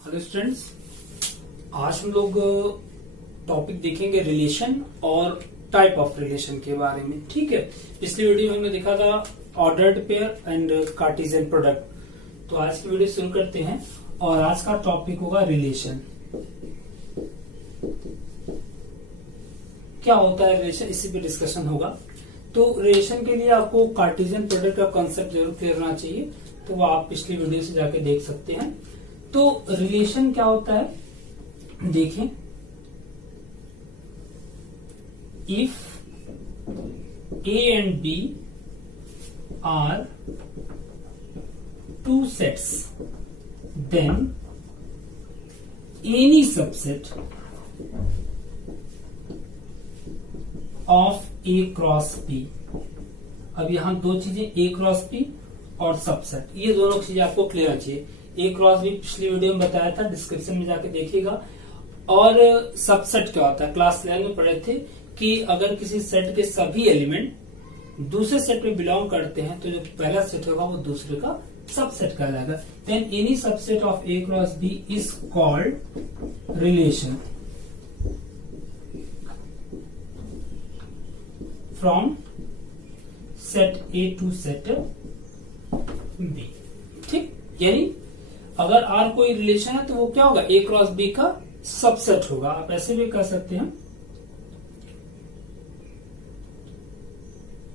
Hello students, आज हम लोग टॉपिक देखेंगे रिलेशन और टाइप ऑफ रिलेशन के बारे में। ठीक है, पिछली वीडियो में हमने देखा था ordered pair and Cartesian product. तो आज की वीडियो शुरू करते हैं और आज का टॉपिक होगा रिलेशन। क्या होता है रिलेशन, इसी पे डिस्कशन होगा। तो रिलेशन के लिए आपको कार्टेशियन प्रोडक्ट का कॉन्सेप्ट जरूर क्लियर होना चाहिए, तो वो आप पिछली वीडियो से जाके देख सकते हैं। तो रिलेशन क्या होता है, देखें। If A and B are two sets, then any subset of A cross B. अब यहां दो चीजें, ए क्रॉस बी और सबसेट, ये दोनों चीजें आपको क्लियर चाहिए। ए क्रॉस बी पिछली वीडियो में बताया था, डिस्क्रिप्शन में जाके देखिएगा। और सबसेट क्या होता है, क्लास 11 में पढ़े थे कि अगर किसी सेट के सभी एलिमेंट दूसरे सेट में बिलोंग करते हैं तो जो पहला सेट होगा वो दूसरे का सबसेट कहलाएगा। Then any subset of A cross B is called relation from set A to set B. ठीक, यानी अगर आर कोई रिलेशन है तो वो क्या होगा, ए क्रॉस बी का सबसेट होगा। आप ऐसे भी कर सकते हैं,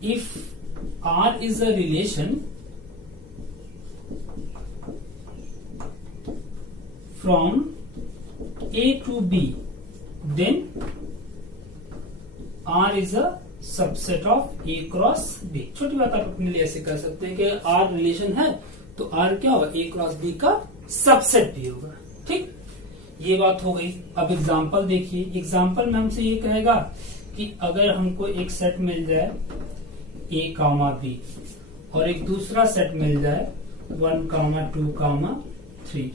if R is a relation from A to B, then R is a subset of A cross B. छोटी बात आप अपने लिए ऐसे कर सकते हैं कि आर रिलेशन है तो आर क्या होगा, ए क्रॉस बी का सबसेट भी होगा। ठीक, ये बात हो गई। अब एग्जांपल देखिए, एग्जांपल में हमसे ये कहेगा कि अगर हमको एक सेट मिल जाए ए कामा बी और एक दूसरा सेट मिल जाए 1 comma 2 comma 3,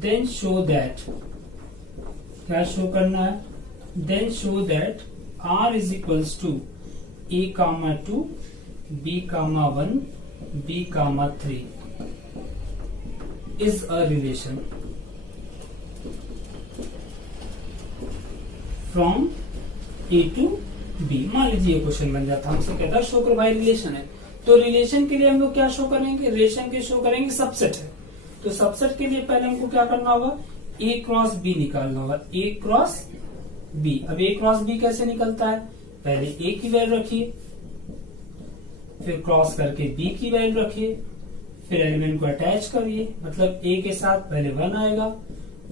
then show that, क्या शो करना है, then show that R is equals to A comma 2, B comma 1, B comma 3 is a relation from A to B। मान लीजिए क्वेश्चन बन जाता, हमसे कहता है शो करो भाई रिलेशन है। तो रिलेशन के लिए हम लोग क्या शो करेंगे, रिलेशन के शो करेंगे सबसेट है। तो सबसेट के लिए पहले हमको क्या करना होगा, A क्रॉस बी निकालना होगा, A क्रॉस बी। अब ए क्रॉस बी कैसे निकलता है, पहले ए की वैल्यू रखिए, फिर क्रॉस करके बी की वैल्यू रखिए, फिर एलिमेंट को अटैच करिए। मतलब ए के साथ पहले 1 आएगा,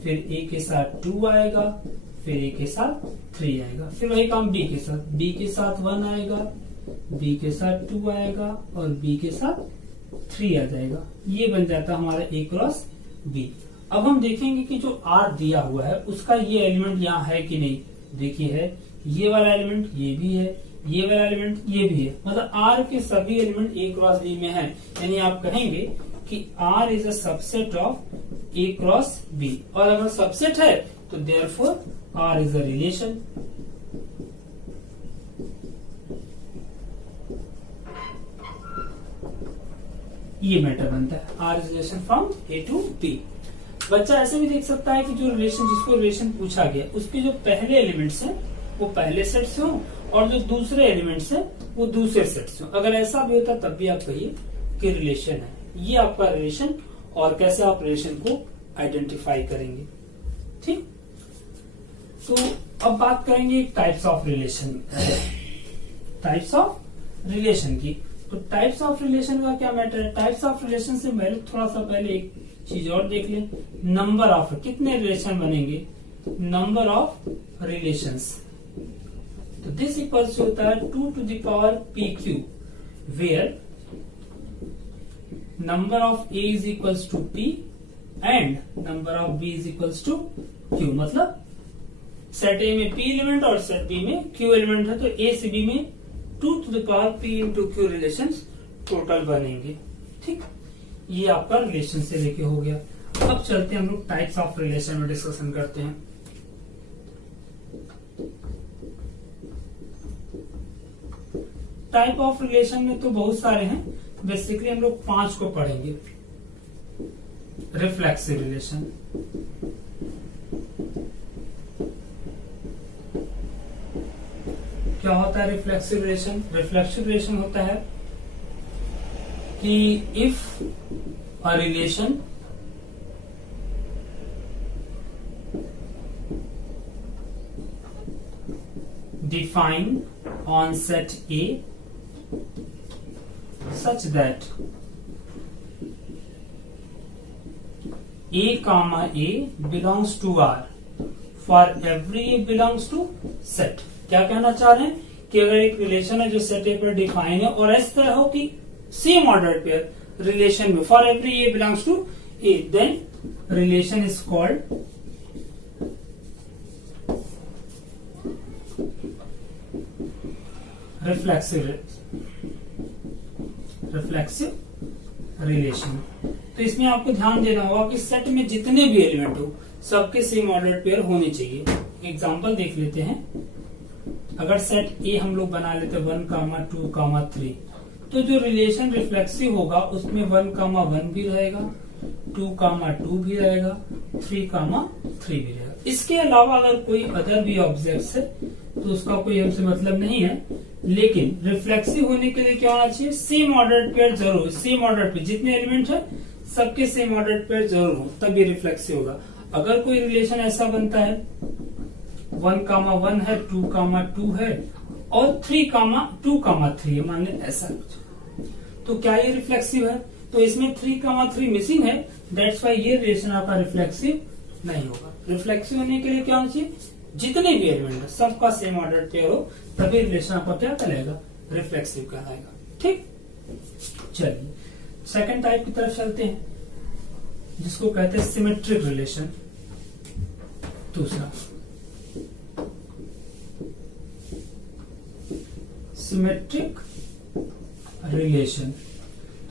फिर ए के साथ 2 आएगा, फिर ए के साथ 3 आएगा। फिर वही काम बी के साथ, बी के साथ 1 आएगा, बी के साथ 2 आएगा और बी के साथ 3 आ जाएगा। ये बन जाता हमारा ए क्रॉस बी। अब हम देखेंगे कि जो आर दिया हुआ है उसका ये एलिमेंट यहाँ है कि नहीं। देखिए है, ये वाला एलिमेंट ये भी है, ये वाला एलिमेंट ये भी है। मतलब आर के सभी एलिमेंट ए क्रॉस बी में है। यानी आप कहेंगे कि R is a subset of A cross B. और अगर सबसेट है तो therefore R is a relation. ये मैटर बनता है, R is relation from A to B. बच्चा ऐसे भी देख सकता है कि जो रिलेशन, जिसको रिलेशन पूछा गया उसके जो पहले एलिमेंट्स हैं वो पहले सेट से हो और जो दूसरे एलिमेंट्स हैं वो दूसरे सेट से हो। अगर ऐसा भी होता तब भी आप कहिए कि रिलेशन है। ये आपका रिलेशन, और कैसे आप रिलेशन को आइडेंटिफाई करेंगे। ठीक, तो अब बात करेंगे types of relation, types of relation की। तो टाइप्स ऑफ रिलेशन का क्या मैटर है, टाइप्स ऑफ रिलेशन से पहले थोड़ा सा पहले एक चीज और देख लें, नंबर ऑफ, कितने रिलेशन बनेंगे, नंबर ऑफ रिलेशंस। तो दिस इक्वल्स होता है 2 to the power pq, where number of a is equals to p and number of b is equals to q। मतलब सेट a में p एलिमेंट और set b में q element है, तो a से b में 2 to the power p into q relations total बनेंगे। ठीक, ये आपका रिलेशन से लेके हो गया। अब चलते हैं हम लोग टाइप्स ऑफ रिलेशन में डिस्कशन करते हैं। टाइप ऑफ रिलेशन में तो बहुत सारे हैं, बेसिकली हम लोग 5 को पढ़ेंगे। Reflexive relation. क्या होता है रिफ्लेक्सिव रिलेशन? रिफ्लेक्सिव रिलेशन होता है कि if a relation defined on set A such that A comma A belongs to R for every A belongs to set। क्या कहना चाह रहे हैं कि अगर एक रिलेशन है जो सेट ए पर डिफाइन है और इस तरह हो कि सेम ऑर्डर पेयर रिलेशन में for every A belongs to A, then relation is called reflexive relation. तो इसमें आपको ध्यान देना होगा कि सेट में जितने भी एलिमेंट हो सबके सेम ऑर्डर पेयर होने चाहिए। एग्जांपल देख लेते हैं। अगर सेट ए हम लोग बना लेते 1, 2, 3, तो जो रिलेशन रिफ्लेक्सिव होगा उसमें 1, 1 भी रहेगा, 2, 2 भी रहेगा, 3, 3 भी रहेगा। इसके अलावा अगर कोई अदर भी ऑब्जेक्ट्स है तो उसका कोई हमसे मतलब नहीं है, लेकिन रिफ्लेक्सिव होने के लिए क्या होना चाहिए? सेम ऑर्डर पेयर जरूर, सेम ऑर्डर पेयर जितने एलिमेंट है सबके सेम ऑर्डर पेयर जरूर हो, तब ये रिफ्लेक्सिव होगा। अगर कोई रिलेशन ऐसा बनता है 1, 1 है, 2, 2 है और 3, 2, 3 है, मान लें ऐसा कुछ, तो क्या ये रिफ्लेक्सिव है? तो इसमें 3, 3 मिसिंग है, दैट्स वाई ये रिलेशन आपका रिफ्लेक्सिव नहीं होगा। रिफ्लेक्सिव होने के लिए क्या होना चाहिए? जितने भी एलिमेंट है सबका सेम ऑर्डर पेयर हो, तभी रिलेशन आपका क्या कहलाएगा? रिफ्लेक्सिव कहलाएगा। ठीक, चलिए सेकंड टाइप की तरफ चलते हैं, जिसको कहते हैं सिमेट्रिक रिलेशन। दूसरा सिमेट्रिक रिलेशन।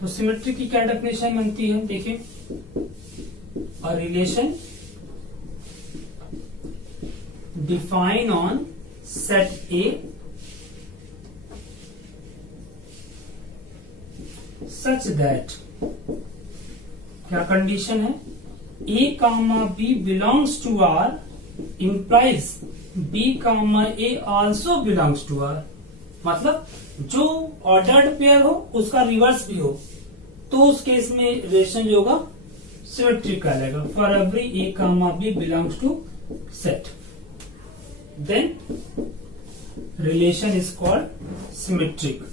तो सिमेट्रिक की क्या डेफिनेशन बनती है? देखिए, a relation define on set A such that, क्या कंडीशन है? A comma B belongs to R implies B comma A also belongs to R. मतलब जो ऑर्डर्ड पेयर हो उसका रिवर्स भी हो, तो उस केस में रिलेशन जो होगा सिमेट्रिक कहलाएगा। For every A comma B belongs to set, then relation is called symmetric.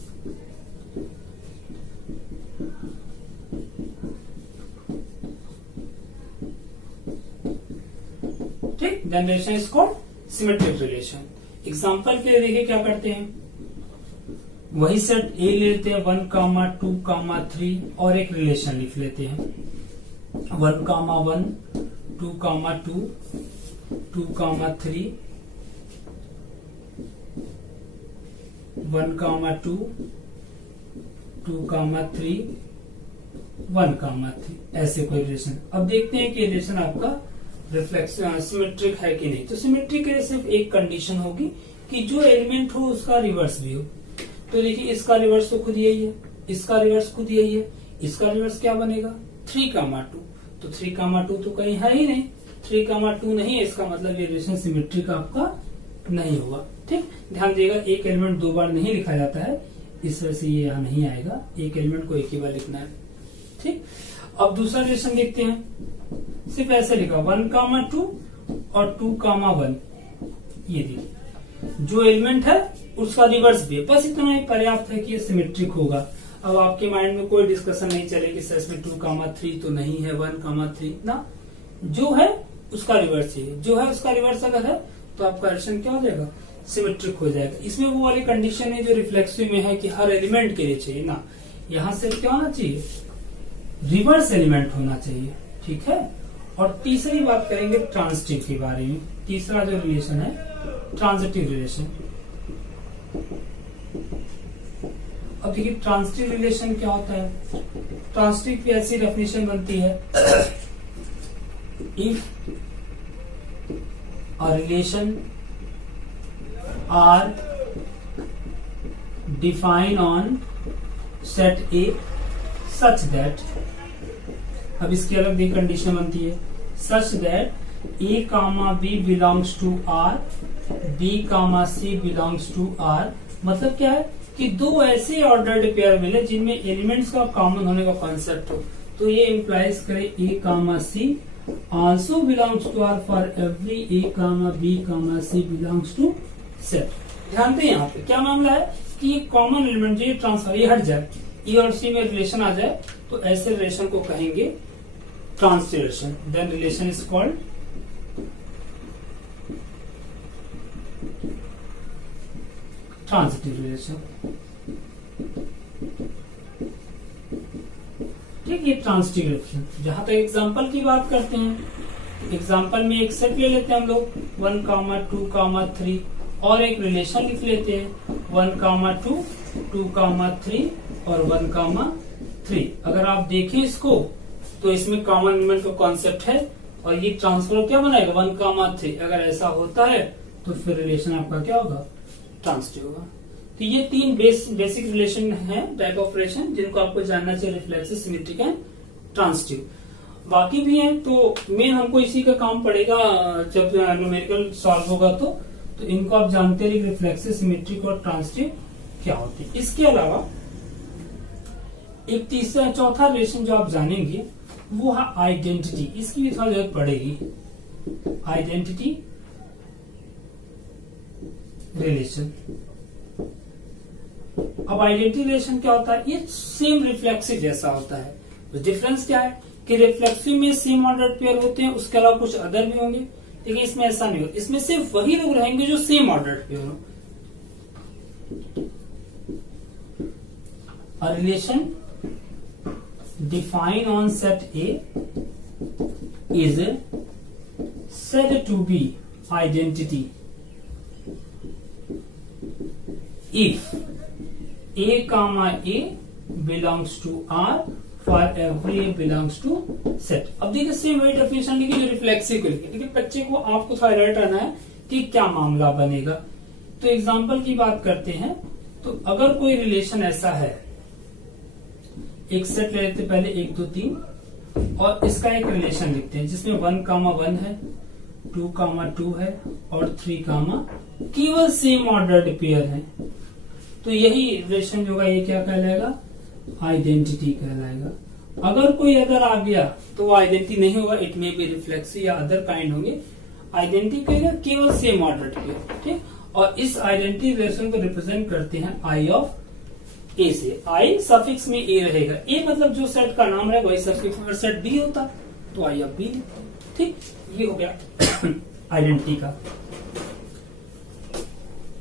ठीक, then relation is called symmetric relation. Example के लिए देखिए क्या करते हैं, वही सेट ए लेते हैं 1, 2, 3 और एक रिलेशन लिख लेते हैं 1, 1, 2, 2, 2, 3, 1, 2, 2, 3, 1, 3, ऐसे कोई रिलेशन। अब देखते हैं कि रिलेशन आपका रिफ्लेक्सिव सिमेट्रिक है कि नहीं। तो सिमेट्रिक के लिए सिर्फ एक कंडीशन होगी कि जो एलिमेंट हो उसका रिवर्स भी हो। तो देखिए, इसका रिवर्स तो खुद यही है, इसका रिवर्स खुद यही है, इसका रिवर्स क्या बनेगा? 3, 2। तो 3, 2 तो कहीं है ही नहीं, 3, 2 नहीं है, इसका मतलब ये रिलेशन सिमेट्रिक आपका नहीं होगा। ठीक, ध्यान दिएगा, एक एलिमेंट 2 बार नहीं लिखा जाता है, इस वजह से ये यहाँ नहीं आएगा, एक एलिमेंट को एक ही बार लिखना है। ठीक, अब दूसरा रिलेशन देखते हैं, सिर्फ ऐसे लिखा 1, 2 और 2, 1। ये देखिए, जो एलिमेंट है उसका रिवर्स भी है, बस इतना ही पर्याप्त है कि ये सिमेट्रिक होगा। अब आपके माइंड में कोई डिस्कशन नहीं चलेगी सर इसमें 2, 3 तो नहीं है, 1, 3 ना, जो है उसका रिवर्स ही है, जो है उसका रिवर्स अगर है तो आपका रिलेशन क्या हो जाएगा? सिमेट्रिक हो जाएगा। इसमें वो वाली कंडीशन है जो रिफ्लेक्सिव में है कि हर एलिमेंट के लिए चाहिए ना, यहाँ से क्या होना चाहिए? रिवर्स एलिमेंट होना चाहिए। ठीक है, और तीसरी बात करेंगे ट्रांजिटिव के बारे में। तीसरा जो रिलेशन है ट्रांजिटिव रिलेशन। अब देखिए, ट्रांजिटिव रिलेशन क्या होता है? ट्रांजिटिव की ऐसी डेफिनेशन बनती है, if a relation R define on set A such that अब इसकी अलग देखिए कंडीशन बनती है, such that A comma B belongs to R, B comma C belongs to R. मतलब क्या है कि दो ऐसे ऑर्डर्ड पेयर मिले जिनमें एलिमेंट्स का कॉमन होने का कॉन्सेप्ट हो। तो ये इंप्लाइज करे A comma C also belongs to R for every A comma B comma C belongs to set. ध्यान दें यहाँ पे क्या मामला है कि ये कॉमन एलिमेंट जो ये ट्रांसफर ये हट जाए, ए और सी में रिलेशन आ जाए, तो ऐसे रिलेशन को कहेंगे transitive relation. Then relation is called transitive relation. ठीक, ये ट्रांसिटिव रिलेशन। जहां तक एग्जांपल की बात करते हैं, एग्जांपल में एक सेट ले लेते हैं हम लोग 1, 2, 3 और एक रिलेशन लिख लेते हैं 1, 2, 2, 3 और 1, 3। अगर आप देखें इसको तो इसमें कॉमन एलिमेंट का कॉन्सेप्ट है और ये ट्रांसफर क्या बनाएगा 1, 3। अगर ऐसा होता है तो फिर रिलेशन आपका क्या होगा, ट्रांसिटिव होगा। तो ये तीन बेसिक रिलेशन है, टाइप ऑफ रिलेशन, जिनको आपको जानना चाहिए, रिफ्लेक्सिव, सिमेट्रिक एंड ट्रांसिटिव। बाकी भी हैं तो मेन हमको इसी का काम पड़ेगा जब न्यूमेरिकल सॉल्व होगा तो इनको आप जानते रहिए, रिफ्लेक्सिव, सिमेट्रिक और ट्रांसिटिव क्या होते हैं। इसके अलावा एक तीसरा चौथा रिलेशन जो आप जानेंगे वो है आइडेंटिटी। इसकी भी थोड़ा जरूरत पड़ेगी, आइडेंटिटी रिलेशन। अब आइडेंटिटी रिलेशन क्या होता है, ये सेम रिफ्लेक्सिव जैसा होता है। तो डिफरेंस क्या है कि रिफ्लेक्सिव में सेम ऑर्डर पेयर होते हैं, उसके अलावा कुछ अदर भी होंगे, लेकिन इसमें ऐसा नहीं होगा। इसमें सिर्फ वही लोग रहेंगे जो सेम ऑर्डर पेयर हो। A relation defined on set A is said to be identity if A comma A belongs to R for every A belongs to set। अब देखिए सेम वही डेफिनेशन लिखी जो रिफ्लेक्सिव को लिखी, लेकिन बच्चे को आपको थोड़ा अलर्ट रहना है कि क्या मामला बनेगा। तो एग्जांपल की बात करते हैं, तो अगर कोई रिलेशन ऐसा है, एक सेट ले लेते पहले 1, 2, 3 और इसका एक रिलेशन लिखते हैं जिसमें 1, 1 है, 2, 2 है और 3, केवल सेम ऑर्डर्ड पेयर है। तो यही रिलेशन जो होगा ये क्या कहलाएगा, आइडेंटिटी कहलाएगा। अगर कोई अदर आ गया तो वो आइडेंटिटी नहीं होगा, इट मे बी रिफ्लेक्सिव या अदर काइंड होंगे। आइडेंटिटी कहेगा केवल सेम ऑर्डर्ड पेयर। ठीक, और इस आइडेंटिटी रिलेशन को रिप्रेजेंट करते हैं आई ऑफ ए से। आई सफिक्स में ए रहेगा, ए मतलब जो सेट का नाम है वही सफिक्स। अगर सेट बी होता तो आई ऑफ बी। ठीक, ये हो गया आइडेंटिटी का।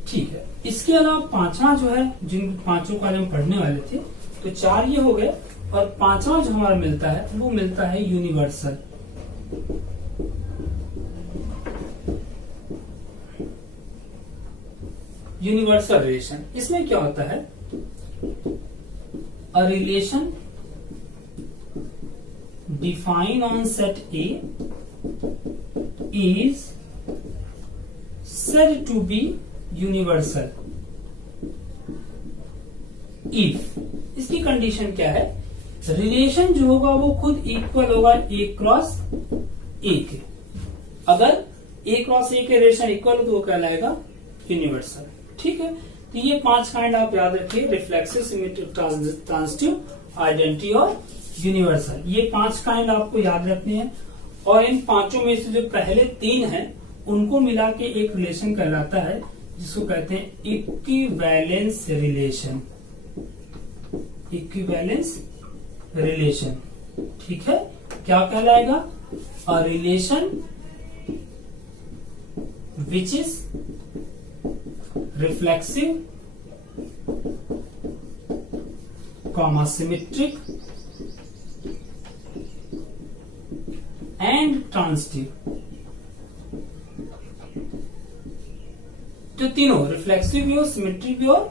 ठीक है, इसके अलावा पांचवा जो है, जिन पांचों का हम पढ़ने वाले थे, तो 4 ये हो गए और पांचवा जो हमारा मिलता है वो मिलता है यूनिवर्सल। Universal relation. इसमें क्या होता है, a relation defined on set A is said to be universal if, इसकी कंडीशन क्या है, रिलेशन जो होगा वो खुद इक्वल होगा A क्रॉस A के। अगर A क्रॉस A के रिलेशन इक्वल हो तो वो कहलाएगा यूनिवर्सल। ठीक है, तो ये 5 काइंड आप याद रखिए, रिफ्लेक्सिव, सिमेट्रिक, ट्रांसिटिव, आइडेंटिटी और यूनिवर्सल। ये 5 काइंड आपको याद रखने हैं और इन पांचों में से जो पहले 3 हैं उनको मिला के एक रिलेशन कहलाता है जिसको कहते हैं इक्विवेलेंस रिलेशन। इक्विवेलेंस रिलेशन, ठीक है, क्या कहलाएगा, a relation which is reflexive, symmetric and transitive। तो तीनों रिफ्लेक्सिव भी हो, सिमेट्रिक भी और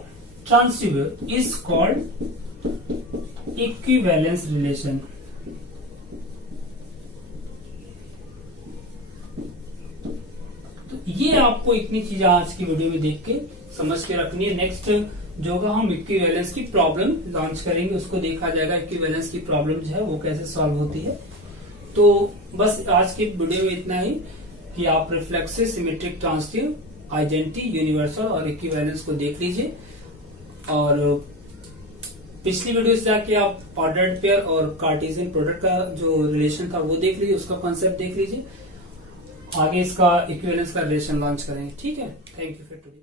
ट्रांसिटिव भी हो, इज कॉल्ड इक्विवेलेंस रिलेशन। ये आपको इतनी चीजें आज की वीडियो में देख के समझ के रखनी है। नेक्स्ट जो होगा हम इक्विवेलेंस की प्रॉब्लम लॉन्च करेंगे, उसको देखा जाएगा इक्विवेलेंस की प्रॉब्लम जो है वो कैसे सॉल्व होती है। तो बस आज की वीडियो में इतना ही कि आप reflexive, symmetric, transitive, identity, universal और इक्विवेलेंस को देख लीजिए। और पिछली वीडियो से जाके आप ऑर्डर्ड पेयर और कार्टेशियन प्रोडक्ट का जो रिलेशन था वो देख लीजिए, उसका कॉन्सेप्ट देख लीजिए। आगे इसका इक्विवेलेंस का रिलेशन लॉन्च करेंगे। ठीक है, थैंक यू फॉर टुडे।